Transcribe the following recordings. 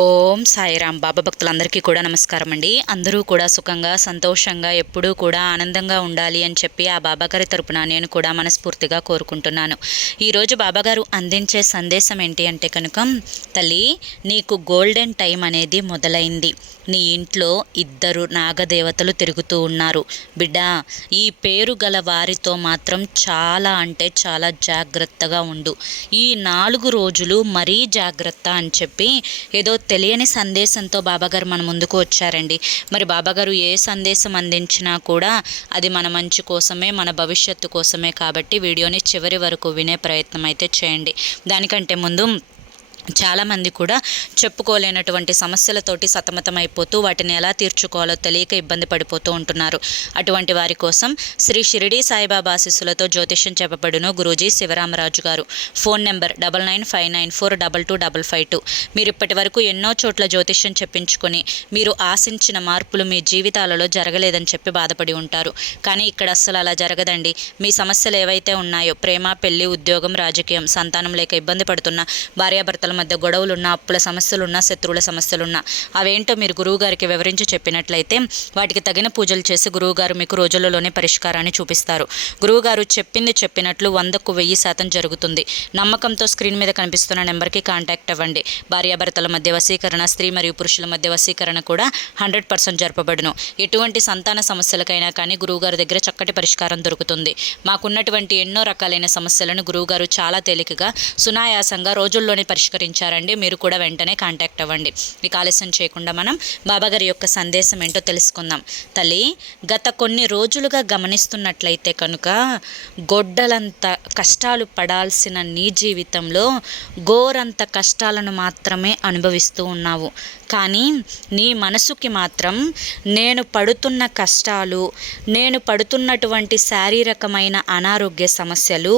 ఓం సాయిరామ్. బాబా భక్తులందరికీ కూడా నమస్కారం అండి. అందరూ కూడా సుఖంగా సంతోషంగా ఎప్పుడూ కూడా ఆనందంగా ఉండాలి అని చెప్పి ఆ బాబాగారి తరపున నేను కూడా మనస్ఫూర్తిగా కోరుకుంటున్నాను. ఈరోజు బాబాగారు అందించే సందేశం ఏంటి అంటే కనుక, తల్లి నీకు గోల్డెన్ టైం అనేది మొదలైంది. నీ ఇంట్లో 2 నాగదేవతలు తిరుగుతూ ఉన్నారు. బిడ్డ, ఈ పేరు గల వారితో మాత్రం చాలా అంటే చాలా జాగ్రత్తగా ఉండు. ఈ 4 రోజులు మరీ జాగ్రత్త అని చెప్పి ఏదో తెలియని సందేశంతో బాబాగారు మన ముందుకు వచ్చారండి. మరి బాబాగారు ఏ సందేశం అందించినా కూడా అది మన మంచి కోసమే, మన భవిష్యత్తు కోసమే. కాబట్టి వీడియోని చివరి వరకు వినే ప్రయత్నం అయితే చేయండి. దానికంటే ముందు చాలామంది కూడా చెప్పుకోలేనటువంటి సమస్యలతోటి సతమతమైపోతూ వాటిని ఎలా తీర్చుకోవాలో తెలియక ఇబ్బంది పడిపోతూ ఉంటున్నారు. అటువంటి వారి కోసం శ్రీ షిరిడి సాయిబాబా ఆశీస్సులతో జ్యోతిష్యం చెప్పబడును గురూజీ శివరామరాజు గారు. Phone number 9959422552. మీరు ఇప్పటి వరకు ఎన్నో చోట్ల జ్యోతిష్యం చెప్పించుకొని మీరు ఆశించిన మార్పులు మీ జీవితాలలో జరగలేదని చెప్పి బాధపడి ఉంటారు. కానీ ఇక్కడ అస్సలు అలా జరగదండి. మీ సమస్యలు ఏవైతే ఉన్నాయో, ప్రేమ, పెళ్లి, ఉద్యోగం, రాజకీయం, సంతానం లేక ఇబ్బంది పడుతున్న, భార్యాభర్తల మధ్య గొడవలున్నా, అప్పుల సమస్యలున్నా, శత్రువుల సమస్యలున్నా అవేంటో మీరు గురువుగారికి వివరించి చెప్పినట్లయితే వాటికి తగిన పూజలు చేసి గురువుగారు మీకు రోజులలోనే పరిష్కారాన్ని చూపిస్తారు. గురువుగారు చెప్పింది చెప్పినట్లు 100కు 1000% జరుగుతుంది. నమ్మకంతో స్క్రీన్ మీద కనిపిస్తున్న నెంబర్కి కాంటాక్ట్ అవ్వండి. భార్యాభర్తల మధ్య వశీకరణ, స్త్రీ మరియు పురుషుల మధ్య వశీకరణ కూడా 100% జరపబడును. ఎటువంటి సంతాన సమస్యలకైనా కానీ గురువుగారి దగ్గర చక్కటి పరిష్కారం దొరుకుతుంది. మాకున్నటువంటి ఎన్నో రకాలైన సమస్యలను గురువుగారు చాలా తేలికగా, సునాయాసంగా రోజుల్లోనే పరిష్కరించారండి. మీరు కూడా వెంటనే కాంటాక్ట్ అవ్వండి. ఇక ఆలస్యం చేయకుండా మనం బాబాగారి యొక్క సందేశం ఏంటో తెలుసుకుందాం. తల్లి, గత కొన్ని రోజులుగా గమనిస్తున్నట్లయితే కనుక గొడ్డలంత కష్టాలు పడాల్సిన నీ జీవితంలో ఘోరంత కష్టాలను మాత్రమే అనుభవిస్తూ ఉన్నావు. కానీ నీ మనసుకి మాత్రం నేను పడుతున్న కష్టాలు, నేను పడుతున్నటువంటి శారీరకమైన అనారోగ్య సమస్యలు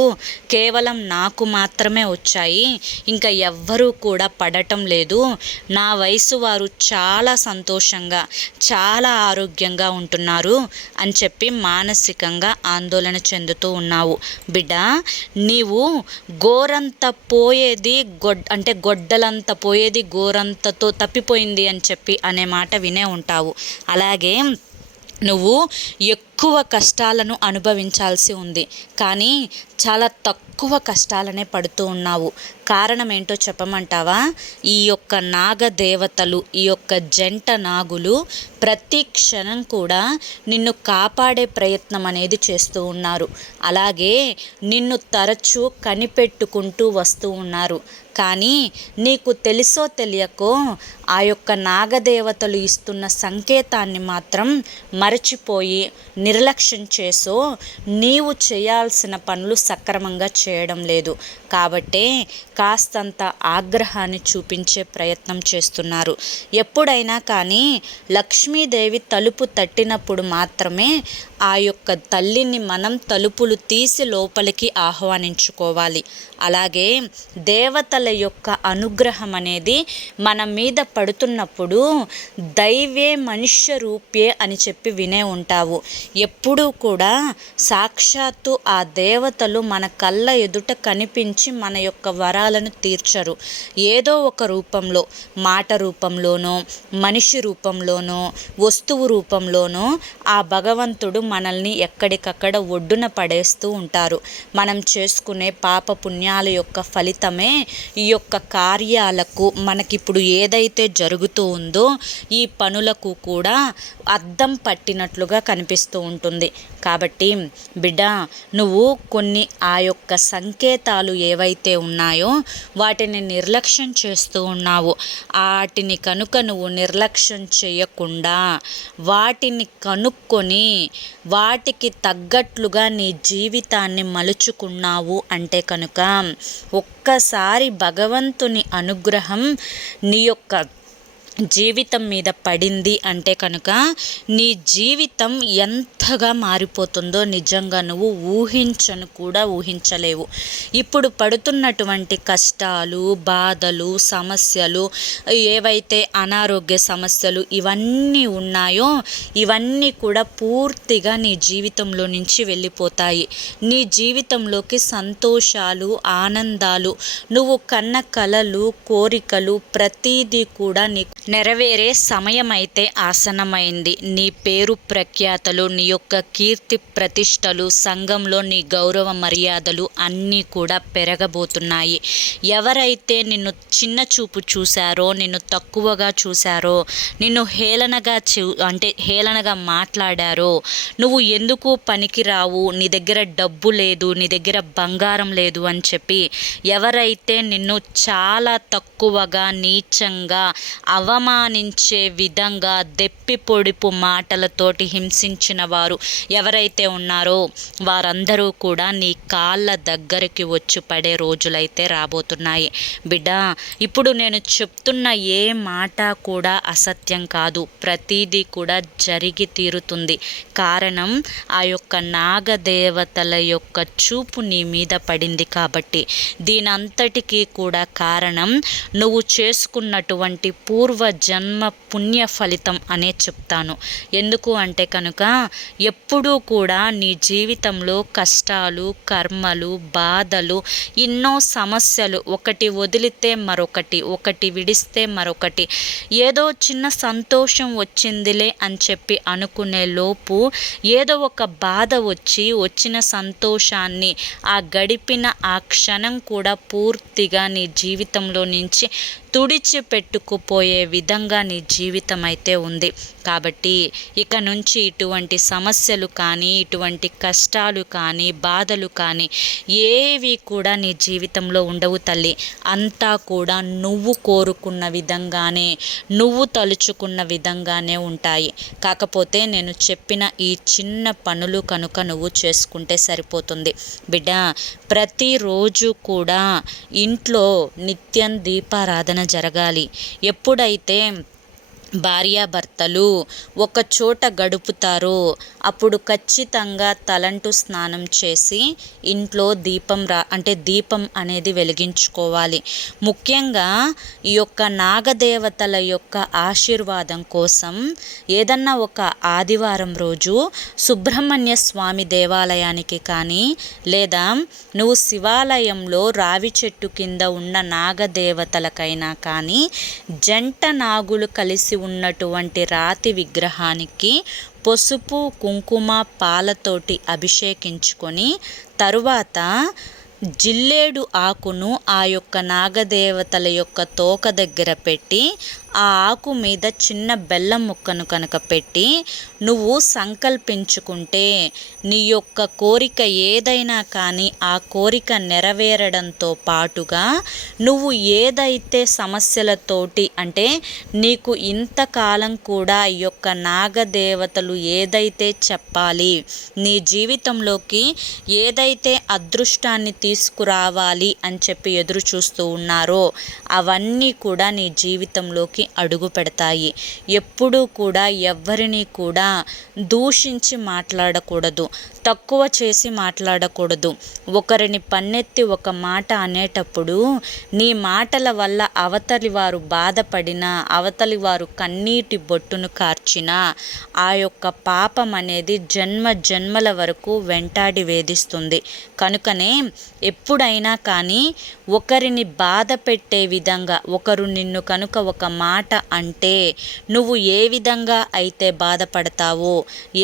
కేవలం నాకు మాత్రమే వచ్చాయి, ఇంకా ఎవ్వరూ కూడా పడటం లేదు, నా వయసు వారు చాలా సంతోషంగా చాలా ఆరోగ్యంగా ఉంటున్నారు అని చెప్పి మానసికంగా ఆందోళన చెందుతూ ఉన్నావు. బిడ్డ, నీవు గోరంత పోయేది గొడ్డలంత పోయేది గోరంతతో తప్పిపోయింది అని చెప్పి అనే మాట వినే ఉంటావు. అలాగే నువ్వు ఎక్కువ కష్టాలను అనుభవించాల్సి ఉంది, కానీ చాలా తక్కువ కష్టాలనే పడుతూ ఉన్నావు. కారణం ఏంటో చెప్పమంటావా? ఈ యొక్క నాగదేవతలు, ఈ యొక్క జంట నాగులు ప్రతి క్షణం కూడా నిన్ను కాపాడే ప్రయత్నం అనేది చేస్తూ ఉన్నారు. అలాగే నిన్ను తరచూ కనిపెట్టుకుంటూ వస్తూ ఉన్నారు. కానీ నీకు తెలుసో తెలియకో ఆ యొక్క నాగదేవతలు ఇస్తున్న సంకేతాన్ని మాత్రం మరచిపోయి నిర్లక్ష్యం చేసో నీవు చేయాల్సిన పనులు సక్రమంగా చేయడం లేదు. కాబట్టే కాస్తంత ఆగ్రహాన్ని చూపించే ప్రయత్నం చేస్తున్నారు. ఎప్పుడైనా కానీ లక్ష్మీదేవి తలుపు తట్టినప్పుడు మాత్రమే ఆ యొక్క తల్లిని మనం తలుపులు తీసి లోపలికి ఆహ్వానించుకోవాలి. అలాగే దేవతల యొక్క అనుగ్రహం అనేది మన మీద పడుతున్నప్పుడు దైవే మనుష్య రూపే అని చెప్పి వినే ఉంటావు. ఎప్పుడూ కూడా సాక్షాత్తు ఆ దేవతలు మన కళ్ళ ఎదుట కనిపించి మన యొక్క వరాలను తీర్చరు. ఏదో ఒక రూపంలో, మాట రూపంలోనో, మనిషి రూపంలోనో, వస్తువు రూపంలోనో ఆ భగవంతుడు మనల్ని ఎక్కడికక్కడ ఒడ్డున పడేస్తూ ఉంటారు. మనం చేసుకునే పాప పుణ్యాల యొక్క ఫలితమే ఈ యొక్క కార్యాలకు, మనకిప్పుడు ఏదైతే జరుగుతూ ఉందో ఈ పనులకు కూడా అద్దం పట్టినట్లుగా కనిపిస్తూ ఉంటుంది. కాబట్టి బిడ్డ, నువ్వు కొన్ని ఆ యొక్క సంకేతాలు ఏవైతే ఉన్నాయో వాటిని నిర్లక్ష్యం చేస్తూ ఉన్నావు. వాటిని కనుక నువ్వు నిర్లక్ష్యం చేయకుండా వాటిని కనుక్కొని వాటికి తగ్గట్లుగా నీ జీవితాన్ని మలుచుకున్నావు అంటే కనుక ఒక్కసారి భగవంతుని అనుగ్రహం నీ యొక్క జీవితం మీద పడింది అంటే కనుక నీ జీవితం ఎంతగా మారిపోతుందో నిజంగా నువ్వు ఊహించలేవు. ఇప్పుడు పడుతున్నటువంటి కష్టాలు, బాధలు, సమస్యలు, ఏవైతే అనారోగ్య సమస్యలు ఇవన్నీ ఉన్నాయో ఇవన్నీ కూడా పూర్తిగా నీ జీవితంలో నుంచి వెళ్ళిపోతాయి. నీ జీవితంలోకి సంతోషాలు, ఆనందాలు, నువ్వు కన్న కలలు, కోరికలు ప్రతిదీ కూడా నీకు నెరవేరే సమయం అయితే ఆసన్నమైంది. నీ పేరు ప్రఖ్యాతలు, నీ యొక్క కీర్తి ప్రతిష్టలు, సంఘంలో నీ గౌరవ మర్యాదలు అన్నీ కూడా పెరగబోతున్నాయి. ఎవరైతే నిన్ను చిన్న చూపు చూశారో, నిన్ను తక్కువగా చూశారో, నిన్ను హేళనగా మాట్లాడారో, నువ్వు ఎందుకు పనికిరావు, నీ దగ్గర డబ్బు లేదు, నీ దగ్గర బంగారం లేదు అని చెప్పి ఎవరైతే నిన్ను చాలా తక్కువగా, నీచంగా, అవమానించే విధంగా దెప్పి పొడిపు మాటలతోటి హింసించిన వారు ఎవరైతే ఉన్నారో వారందరూ కూడా నీ కాళ్ళ దగ్గరికి వచ్చి పడే రోజులైతే రాబోతున్నాయి. బిడ్డ, ఇప్పుడు నేను చెప్తున్న ఏ మాట కూడా అసత్యం కాదు, ప్రతిదీ కూడా జరిగి తీరుతుంది. కారణం ఆ యొక్క నాగదేవతల యొక్క చూపు నీ మీద పడింది కాబట్టి. దీనంతటికీ కూడా కారణం నువ్వు చేసుకున్నటువంటి పూర్వ జన్మ పుణ్య ఫలితం అనే చెప్తాను. ఎందుకు అంటే కనుక ఎప్పుడూ కూడా నీ జీవితంలో కష్టాలు, కర్మలు, బాధలు, ఎన్నో సమస్యలు, ఒకటి వదిలితే మరొకటి, ఒకటి విడిస్తే మరొకటి, ఏదో చిన్న సంతోషం వచ్చిందిలే అని చెప్పి అనుకునే లోపు ఏదో ఒక బాధ వచ్చిన సంతోషాన్ని, ఆ గడిపిన ఆ క్షణం కూడా పూర్తిగా నీ జీవితంలో నుంచి తుడిచిపెట్టుకుపోయే విధంగా నీ జీవితం అయితే ఉంది. కాబట్టి ఇక నుంచి ఇటువంటి సమస్యలు కానీ, ఇటువంటి కష్టాలు కానీ, బాధలు కానీ ఏవి కూడా నీ జీవితంలో ఉండవు తల్లి. అంతా కూడా నువ్వు కోరుకున్న విధంగానే, నువ్వు తలుచుకున్న విధంగానే ఉంటాయి. కాకపోతే నేను చెప్పిన ఈ చిన్న పనులు కనుక నువ్వు చేసుకుంటే సరిపోతుంది. బిడ్డ, ప్రతిరోజు కూడా ఇంట్లో నిత్యం దీపారాధన జరగాలి. ఎప్పుడైతే భార్యాభర్తలు ఒక చోట గడుపుతారో అప్పుడు ఖచ్చితంగా తలంటు స్నానం చేసి ఇంట్లో దీపం అనేది వెలిగించుకోవాలి. ముఖ్యంగా ఈ యొక్క నాగదేవతల యొక్క ఆశీర్వాదం కోసం ఏదన్నా ఒక ఆదివారం రోజు సుబ్రహ్మణ్య స్వామి దేవాలయానికి కానీ, లేదా నువ్వు శివాలయంలో రావి చెట్టు కింద ఉన్న నాగదేవతలకైనా కానీ జంట నాగులు కలిసి ఉన్నటువంటి రాతి విగ్రహానికి పసుపు, కుంకుమ, పాలతోటి అభిషేకించుకొని తరువాత జిల్లేడు ఆకును ఆ యొక్క నాగదేవతల యొక్క తోక దగ్గర పెట్టి ఆ ఆకు మీద చిన్న బెల్లం ముక్కను కనుక పెట్టి నువ్వు సంకల్పించుకుంటే నీ యొక్క కోరిక ఏదైనా కానీ ఆ కోరిక నెరవేరడంతో పాటుగా నువ్వు ఏదైతే సమస్యలతోటి, అంటే నీకు ఇంతకాలం కూడా ఈ యొక్క నాగదేవతలు ఏదైతే చెప్పాలి, నీ జీవితంలోకి ఏదైతే అదృష్టాన్ని తీసుకురావాలి అని చెప్పి ఎదురు చూస్తూ ఉన్నారో అవన్నీ కూడా నీ జీవితంలోకి అడుగు పెడతాయి. ఎప్పుడూ కూడా ఎవ్వరిని కూడా దూషించి మాట్లాడకూడదు, తక్కువ చేసి మాట్లాడకూడదు. ఒకరిని పన్నెత్తి ఒక మాట అనేటప్పుడు నీ మాటల వల్ల అవతలి వారు బాధపడినా, అవతలి వారు కన్నీటి బొట్టును కార్చినా ఆ యొక్క పాపం అనేది జన్మల వరకు వెంటాడి వేధిస్తుంది. కనుకనే ఎప్పుడైనా కానీ ఒకరిని బాధ పెట్టే విధంగా, ఒకరు నిన్ను కనుక ఒక మాట అంటే నువ్వు ఏ విధంగా అయితే బాధపడతావో,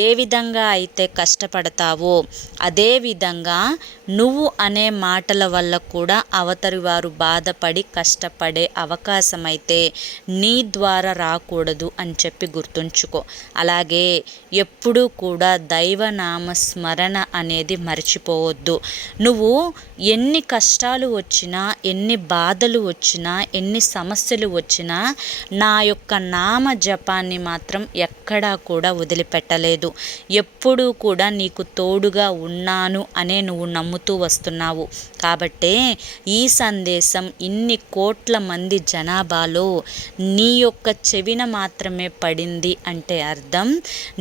ఏ విధంగా అయితే కష్టపడతావో అదే విధంగా నువ్వు అనే మాటల వల్ల కూడా అవతలి వారు బాధపడి కష్టపడే అవకాశం అయితే నీ ద్వారా రాకూడదు అని చెప్పి గుర్తుంచుకో. అలాగే ఎప్పుడూ కూడా దైవనామ స్మరణ అనేది మర్చిపోవద్దు. నువ్వు ఎన్ని కష్టాలు వచ్చినా, ఎన్ని బాధలు వచ్చినా, ఎన్ని సమస్యలు వచ్చినా నా యొక్క నామ జపాన్ని మాత్రం ఎక్కడా కూడా వదిలిపెట్టలేదు. ఎప్పుడూ కూడా నీకు తోడుగా ఉన్నాను అనే నువ్వు నమ్ముతూ వస్తున్నావు. కాబట్టే ఈ సందేశం ఇన్ని కోట్ల మంది జనాభాలో నీ యొక్క చెవిన మాత్రమే పడింది అంటే అర్థం,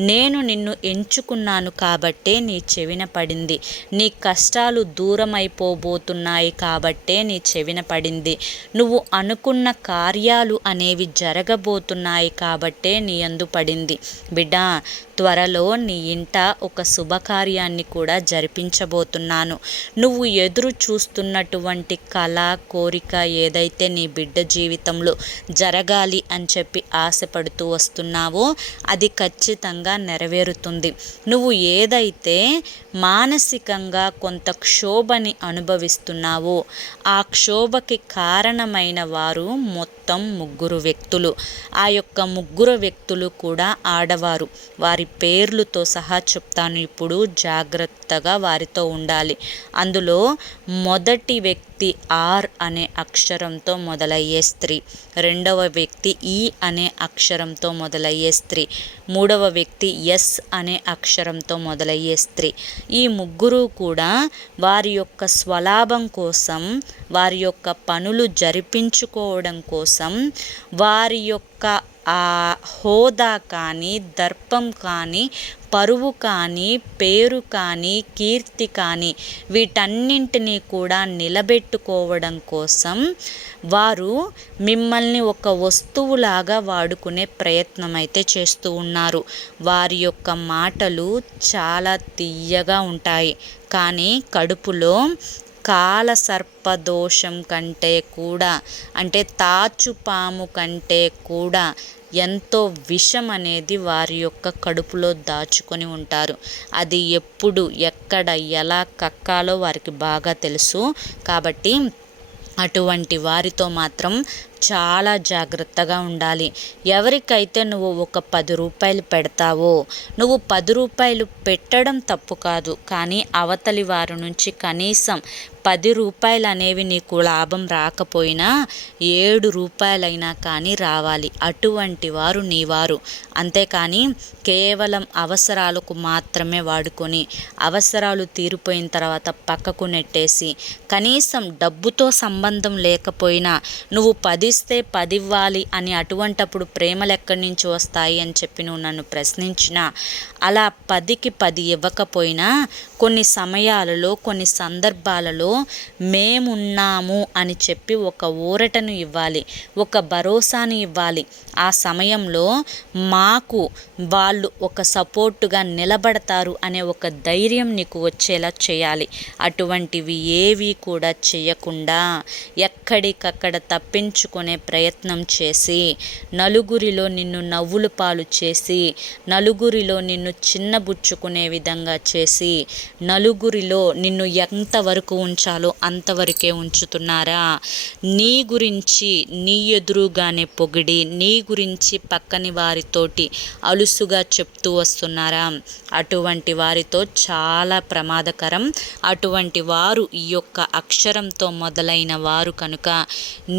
నేను నిన్ను ఎంచుకున్నాను కాబట్టే నీ చెవిన పడింది. నీ కష్టాలు దూరం అయిపోబోతున్నాయి కాబట్టే నీ చెవిన పడింది. నువ్వు అనుకున్న కార్యాలు అనేవి జరగబోతున్నాయి కాబట్టే నీ యందు పడింది. బిడ్డ, త్వరలో నీ ఇంట ఒక శుభకార్యాన్ని కూడా జరిపించబోతున్నాను. నువ్వు ఎదురు చూస్తున్నటువంటి కళ, కోరిక ఏదైతే నీ బిడ్డ జీవితంలో జరగాలి అని చెప్పి ఆశపడుతూ వస్తున్నావో అది ఖచ్చితంగా నెరవేరుతుంది. నువ్వు ఏదైతే మానసికంగా కొంత క్షోభని అనుభవిస్తున్నావో ఆ క్షోభకి కారణమైన వారు మొత్తం 3 వ్యక్తులు. ఆ యొక్క 3 వ్యక్తులు కూడా ఆడవారు. వారి పేర్లతో సహా చెప్తాను, ఇప్పుడు జాగ్రత్తగా వారితో ఉండాలి. అందులో మొదటి వ్యక్తి ఆర్ అనే అక్షరంతో మొదలయ్యే స్త్రీ, రెండవ వ్యక్తి ఈ అనే అక్షరంతో మొదలయ్యే స్త్రీ, మూడవ వ్యక్తి ఎస్ అనే అక్షరంతో మొదలయ్యే స్త్రీ. ఈ 3 కూడా వారి యొక్క స్వలాభం కోసం, వారి యొక్క పనులు జరిపించుకోవడం కోసం, వారి యొక్క ఆ హోదా కానీ, దర్పం కానీ, పరువు కానీ, పేరు కానీ, కీర్తి కానీ వీటన్నింటినీ కూడా నిలబెట్టుకోవడం కోసం వారు మిమ్మల్ని ఒక వస్తువులాగా వాడుకునే ప్రయత్నం అయితే చేస్తూ ఉన్నారు. వారి యొక్క మాటలు చాలా తియ్యగా ఉంటాయి, కానీ కడుపులో కాల సర్పదోషం కంటే కూడా, అంటే తాచుపాము కంటే కూడా ఎంతో విషం అనేది వారి యొక్క కడుపులో దాచుకొని ఉంటారు. అది ఎప్పుడు, ఎక్కడ, ఎలా కక్కాలో వారికి బాగా తెలుసు. కాబట్టి అటువంటి వారితో మాత్రం చాలా జాగ్రత్తగా ఉండాలి. ఎవరికైతే నువ్వు ఒక 10 రూపాయలు పెడతావో, నువ్వు 10 రూపాయలు పెట్టడం తప్పు కాదు, కానీ అవతలి వారి నుంచి కనీసం 10 రూపాయలు అనేవి నీకు లాభం రాకపోయినా 7 రూపాయలైనా కానీ రావాలి. అటువంటి వారు నీవారు. అంతేకాని కేవలం అవసరాలకు మాత్రమే వాడుకొని, అవసరాలు తీరిపోయిన తర్వాత పక్కకు నెట్టేసి, కనీసం డబ్బుతో సంబంధం లేకపోయినా నువ్వు 10 ఇస్తే 10 ఇవ్వాలి అని, అటువంటప్పుడు ప్రేమలు ఎక్కడి నుంచి వస్తాయి అని చెప్పి నువ్వు నన్ను ప్రశ్నించినా, అలా 10కి 10 ఇవ్వకపోయినా కొన్ని సమయాలలో, కొన్ని సందర్భాలలో మేమున్నాము అని చెప్పి ఒక ఊరటను ఇవ్వాలి, ఒక భరోసాని ఇవ్వాలి. ఆ సమయంలో మాకు వాళ్ళు ఒక సపోర్టుగా నిలబడతారు అనే ఒక ధైర్యం నీకు వచ్చేలా చేయాలి. అటువంటివి ఏవి కూడా చేయకుండా ఎక్కడికక్కడ తప్పించుకునే ప్రయత్నం చేసి, నలుగురిలో నిన్ను నవ్వులు పాలు చేసి, నలుగురిలో నిన్ను చిన్నబుచ్చుకునే విధంగా చేసి, నలుగురిలో నిన్ను ఎంతవరకు ఉంచాలో అంతవరకే ఉంచుతున్నారా? నీ గురించి నీ ఎదురుగానే పొగిడి, నీ గురించి పక్కని వారితోటి అలుసుగా చెప్తూ వస్తున్నారా? అటువంటి వారితో చాలా ప్రమాదకరం. అటువంటి వారు ఈ యొక్క అక్షరంతో మొదలైన వారు కనుక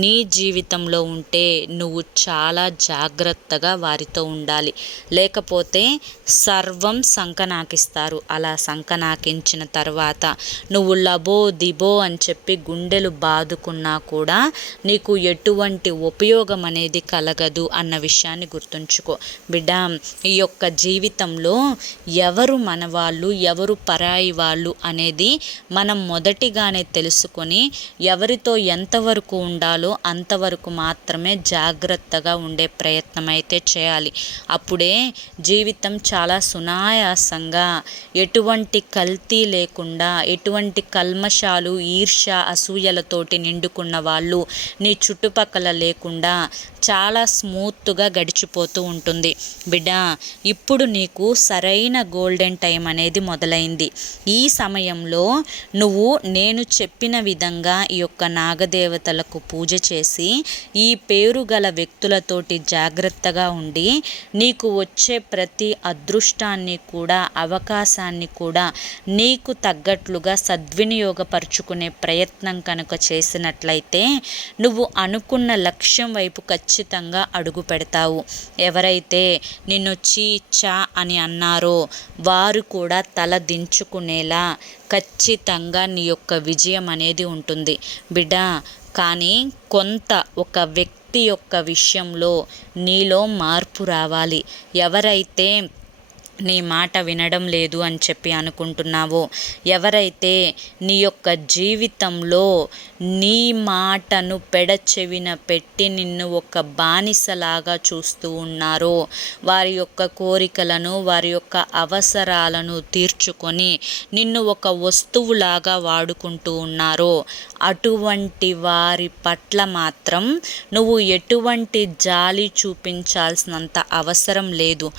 నీ జీవితంలో ఉంటే నువ్వు చాలా జాగ్రత్తగా వారితో ఉండాలి. లేకపోతే సర్వం సంకనాకిస్తారు. అలా సంకనాకించిన తర్వాత నువ్వు లబో దిబో అని చెప్పి గుండెలు బాదుకున్నా కూడా నీకు ఎటువంటి ఉపయోగం అనేది కలగదు అన్న విషయాన్ని గుర్తుంచుకో. బిడ్డ, ఈ యొక్క జీవితంలో ఎవరు మన వాళ్ళు, ఎవరు పరాయి వాళ్ళు అనేది మనం మొదటిగానే తెలుసుకొని ఎవరితో ఎంతవరకు ఉండాలో అంతవరకు మాత్రమే జాగ్రత్తగా ఉండే ప్రయత్నం అయితే చేయాలి. అప్పుడే జీవితం చాలా సునాయాసంగా, ఎటువంటి కల్తీ లేకుండా, ఎటువంటి కల్మషాలు, ఈర్ష్య, అసూయలతోటి నిండుకున్న వాళ్ళు నీ చుట్టుపక్కల లేకుండా చాలా స్మూత్గా గడిచిపోతూ ఉంటుంది. బిడ్డ, ఇప్పుడు నీకు సరైన గోల్డెన్ టైం అనేది మొదలైంది. ఈ సమయంలో నువ్వు నేను చెప్పిన విధంగా ఈ యొక్క నాగదేవతలకు పూజ చేసి ఈ పేరు గల వ్యక్తులతోటి జాగ్రత్తగా ఉండి నీకు వచ్చే ప్రతి అదృష్టాన్ని కూడా అవకాశాన్ని కూడా నీకు తగ్గట్లుగా సద్వినియోగపరుచుకునే ప్రయత్నం కనుక చేసినట్లయితే నువ్వు అనుకున్న లక్ష్యం వైపు ఖచ్చితంగా అడుగు పెడతావు. ఎవరైతే నిన్ను చా అని అన్నారో వారు కూడా తల దించుకునేలా ఖచ్చితంగా నీ యొక్క విజయం అనేది ఉంటుంది బిడ్డ. కానీ కొంత ఒక వ్యక్తి యొక్క విషయంలో నీలో మార్పు రావాలి. ఎవరైతే నీ మాట వినడం లేదు అని చెప్పి అనుకుంటున్నావో, ఎవరైతే నీ యొక్క జీవితంలో నీ మాటను పెడచెవిన పెట్టి నిన్ను ఒక బానిసలాగా చూస్తూ ఉన్నారో, వారి యొక్క కోరికలను వారి యొక్క అవసరాలను తీర్చుకొని నిన్ను ఒక వస్తువులాగా వాడుకుంటూ ఉన్నారో, అటువంటి వారి పట్ల మాత్రం నువ్వు ఎటువంటి జాలి చూపించాల్సినంత అవసరం లేదు.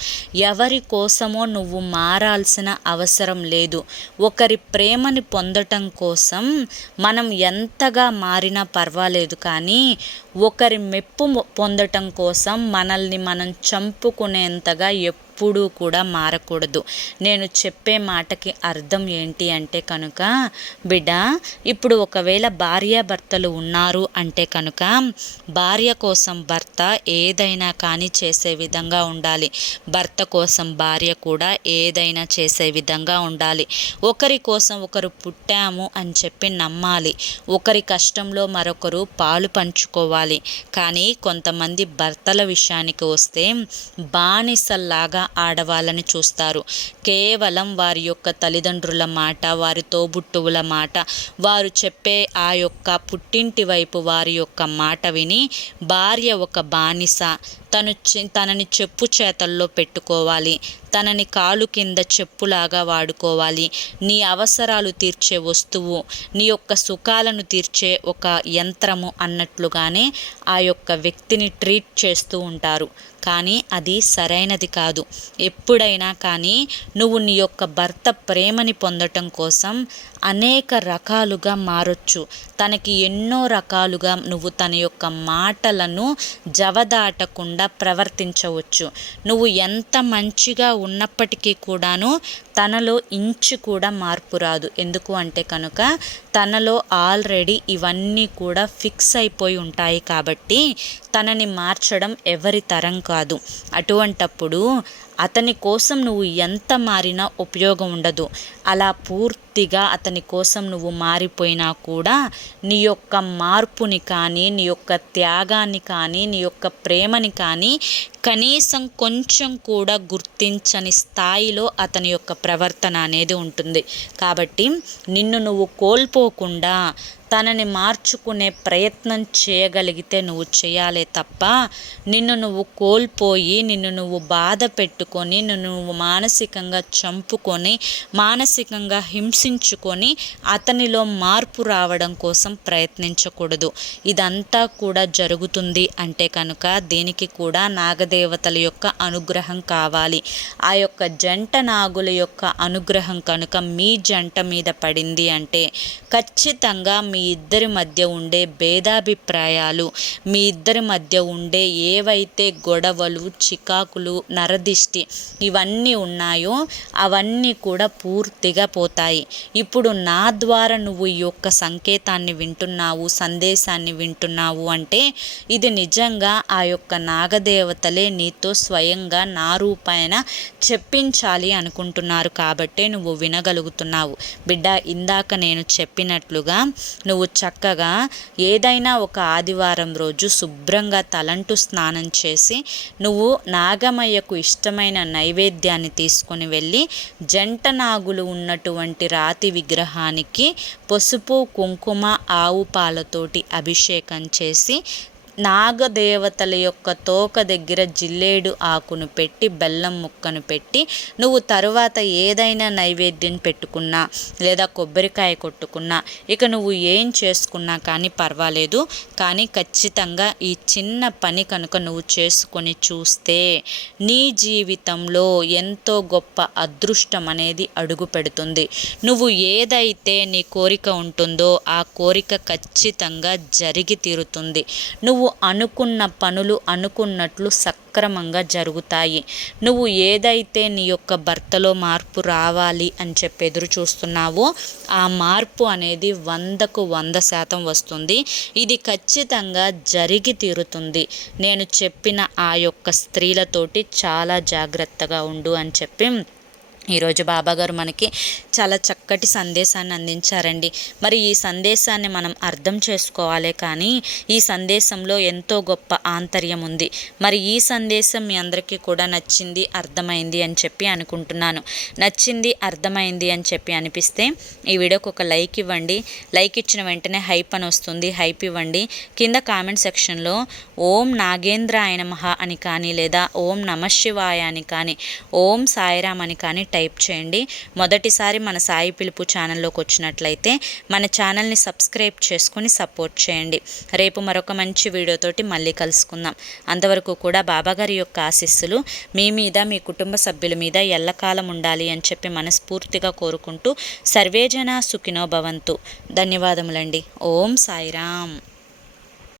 ఎవరి కోసం నువ్వు మారాల్సిన అవసరం లేదు. ఒకరి ప్రేమని పొందటం కోసం మనం ఎంతగా మారినా పర్వాలేదు, కానీ ఒకరి మెప్పు పొందటం కోసం మనల్ని మనం చంపుకునేంతగా ఎప్పుడూ కూడా మారకూడదు. నేను చెప్పే మాటకి అర్థం ఏంటి అంటే కనుక బిడ్డ, ఇప్పుడు ఒకవేళ భార్యాభర్తలు ఉన్నారు అంటే కనుక భార్య కోసం భర్త ఏదైనా కానీ చేసే విధంగా ఉండాలి. భర్త కోసం భార్య కూడా ఏదైనా చేసే విధంగా ఉండాలి. ఒకరి కోసం ఒకరు పుట్టాము అని చెప్పి నమ్మాలి. ఒకరి కష్టంలో మరొకరు పాలు పంచుకోవాలి. కానీ కొంతమంది భర్తల విషయానికి వస్తే బానిసల్లాగా ఆడవాళ్ళని చూస్తారు. కేవలం వారి యొక్క తల్లిదండ్రుల మాట, వారి తోబుట్టువుల మాట, వారు చెప్పే ఆ యొక్క పుట్టింటి వైపు వారి యొక్క మాట విని భార్య ఒక బానిస, తనని చెప్పు చేతల్లో పెట్టుకోవాలి, తనని కాలు కింద చెప్పులాగా వాడుకోవాలి, నీ అవసరాలు తీర్చే వస్తువు, నీ యొక్క సుఖాలను తీర్చే ఒక యంత్రము అన్నట్లుగానే ఆ యొక్క వ్యక్తిని ట్రీట్ చేస్తూ ఉంటారు. కానీ అది సరైనది కాదు. ఎప్పుడైనా కానీ నువ్వు నీ యొక్క భర్త ప్రేమని పొందటం కోసం అనేక రకాలుగా మారొచ్చు. తనకి ఎన్నో రకాలుగా నువ్వు తన యొక్క మాటలను జవదాటకుండా ప్రవర్తించవచ్చు. నువ్వు ఎంత మంచిగా ఉన్నప్పటికీ కూడాను తనలో ఇంచు కూడా మార్పు రాదు. ఎందుకు అంటే కనుక తనలో ఆల్రెడీ ఇవన్నీ కూడా ఫిక్స్ అయిపోయి ఉంటాయి కాబట్టి తనని మార్చడం ఎవరి తరం కాదు. అటువంటప్పుడు అతని కోసం నువ్వు ఎంత మారినా ఉపయోగం ఉండదు. అలా పూర్తిగా అతని కోసం నువ్వు మారిపోయినా కూడా నీ యొక్క మార్పుని కానీ, నీ యొక్క త్యాగాన్ని కానీ, నీ యొక్క ప్రేమని కానీ కనీసం కొంచెం కూడా గుర్తించని స్థాయిలో అతని యొక్క ప్రవర్తన అనేది ఉంటుంది. కాబట్టి నిన్ను నువ్వు కోల్పోకుండా తనని మార్చుకునే ప్రయత్నం చేయగలిగితే నువ్వు చేయాలే తప్ప నిన్ను నువ్వు కోల్పోయి, నిన్ను నువ్వు బాధ పెట్టుకొని, నువ్వు మానసికంగా చంపుకొని, మానసికంగా హింసించుకొని అతనిలో మార్పు రావడం కోసం ప్రయత్నించకూడదు. ఇదంతా కూడా జరుగుతుంది అంటే కనుక దీనికి కూడా నాగదేవతల యొక్క అనుగ్రహం కావాలి. ఆ యొక్క జంట నాగుల యొక్క అనుగ్రహం కనుక మీ జంట మీద పడింది అంటే ఖచ్చితంగా మీ ఇద్దరి మధ్య ఉండే భేదాభిప్రాయాలు, మీ ఇద్దరి మధ్య ఉండే ఏవైతే గొడవలు, చికాకులు, నరదిష్టి ఇవన్నీ ఉన్నాయో అవన్నీ కూడా పూర్తిగా పోతాయి. ఇప్పుడు నా ద్వారా నువ్వు ఈ యొక్క సంకేతాన్ని వింటున్నావు, సందేశాన్ని వింటున్నావు అంటే ఇది నిజంగా ఆ యొక్క నాగదేవతలే నీతో స్వయంగా నా రూపాయన చెప్పించాలి అనుకుంటున్నారు కాబట్టే నువ్వు వినగలుగుతున్నావు. బిడ్డ, ఇందాక నేను చెప్పినట్లుగా నువ్వు చక్కగా ఏదైనా ఒక ఆదివారం రోజు శుభ్రంగా తలంటు స్నానం చేసి నువ్వు నాగమయ్యకు ఇష్టమైన నైవేద్యాన్ని తీసుకొని వెళ్ళి జంట నాగులు ఉన్నటువంటి రాతి విగ్రహానికి పసుపు, కుంకుమ, ఆవు పాలతోటి అభిషేకం చేసి నాగదేవతల యొక్క తోక దగ్గర జిల్లేడు ఆకును పెట్టి, బెల్లం ముక్కను పెట్టి నువ్వు తరువాత ఏదైనా నైవేద్యం పెట్టుకున్నా లేదా కొబ్బరికాయ కొట్టుకున్నా, ఇక నువ్వు ఏం చేసుకున్నా కానీ పర్వాలేదు. కానీ ఖచ్చితంగా ఈ చిన్న పని కనుక నువ్వు చేసుకొని చూస్తే నీ జీవితంలో ఎంతో గొప్ప అదృష్టం అనేది అడుగు పెడుతుంది. నువ్వు ఏదైతే నీ కోరిక ఉంటుందో ఆ కోరిక ఖచ్చితంగా జరిగి తీరుతుంది. నువ్వు అనుకున్న పనులు అనుకున్నట్లు సక్రమంగా జరుగుతాయి. నువ్వు ఏదైతే నీ యొక్క భర్తలో మార్పు రావాలి అని చెప్పి ఎదురు చూస్తున్నావో ఆ మార్పు అనేది 100కు 100% వస్తుంది. ఇది ఖచ్చితంగా జరిగి తీరుతుంది. నేను చెప్పిన ఆ యొక్క స్త్రీలతోటి చాలా జాగ్రత్తగా ఉండు అని చెప్పి ఈరోజు బాబాగారు మనకి చాలా చక్కటి సందేశాన్ని అందించారండి. మరి ఈ సందేశాన్ని మనం అర్థం చేసుకోవాలి, కానీ ఈ సందేశంలో ఎంతో గొప్ప ఆంతర్యం ఉంది. మరి ఈ సందేశం మీ అందరికీ కూడా నచ్చింది, అర్థమైంది అని చెప్పి అనుకుంటున్నాను. నచ్చింది, అర్థమైంది అని చెప్పి అనిపిస్తే ఈ వీడియోకి ఒక లైక్ ఇవ్వండి. లైక్ ఇచ్చిన వెంటనే హైప్ అని వస్తుంది, హైప్ ఇవ్వండి. కింద కామెంట్ సెక్షన్లో ఓం నాగేంద్రాయ నమః అని కానీ, లేదా ఓం నమఃశివాయ అని కానీ, ఓం సాయిరామ్ అని కానీ టైప్ చేయండి. మొదటిసారి మన సాయి పిలుపు ఛానల్లోకి వచ్చినట్లయితే మన ఛానల్ని సబ్స్క్రైబ్ చేసుకొని సపోర్ట్ చేయండి. రేపు మరొక మంచి వీడియోతోటి మళ్ళీ కలుసుకుందాం. అంతవరకు కూడా బాబాగారి యొక్క ఆశీస్సులు మీ మీద, మీ కుటుంబ సభ్యుల మీద ఎల్లకాలం ఉండాలి అని చెప్పి మనస్ఫూర్తిగా కోరుకుంటూ సర్వేజన సుఖినో భవంతు. ధన్యవాదములండి. ఓం సాయిరామ్.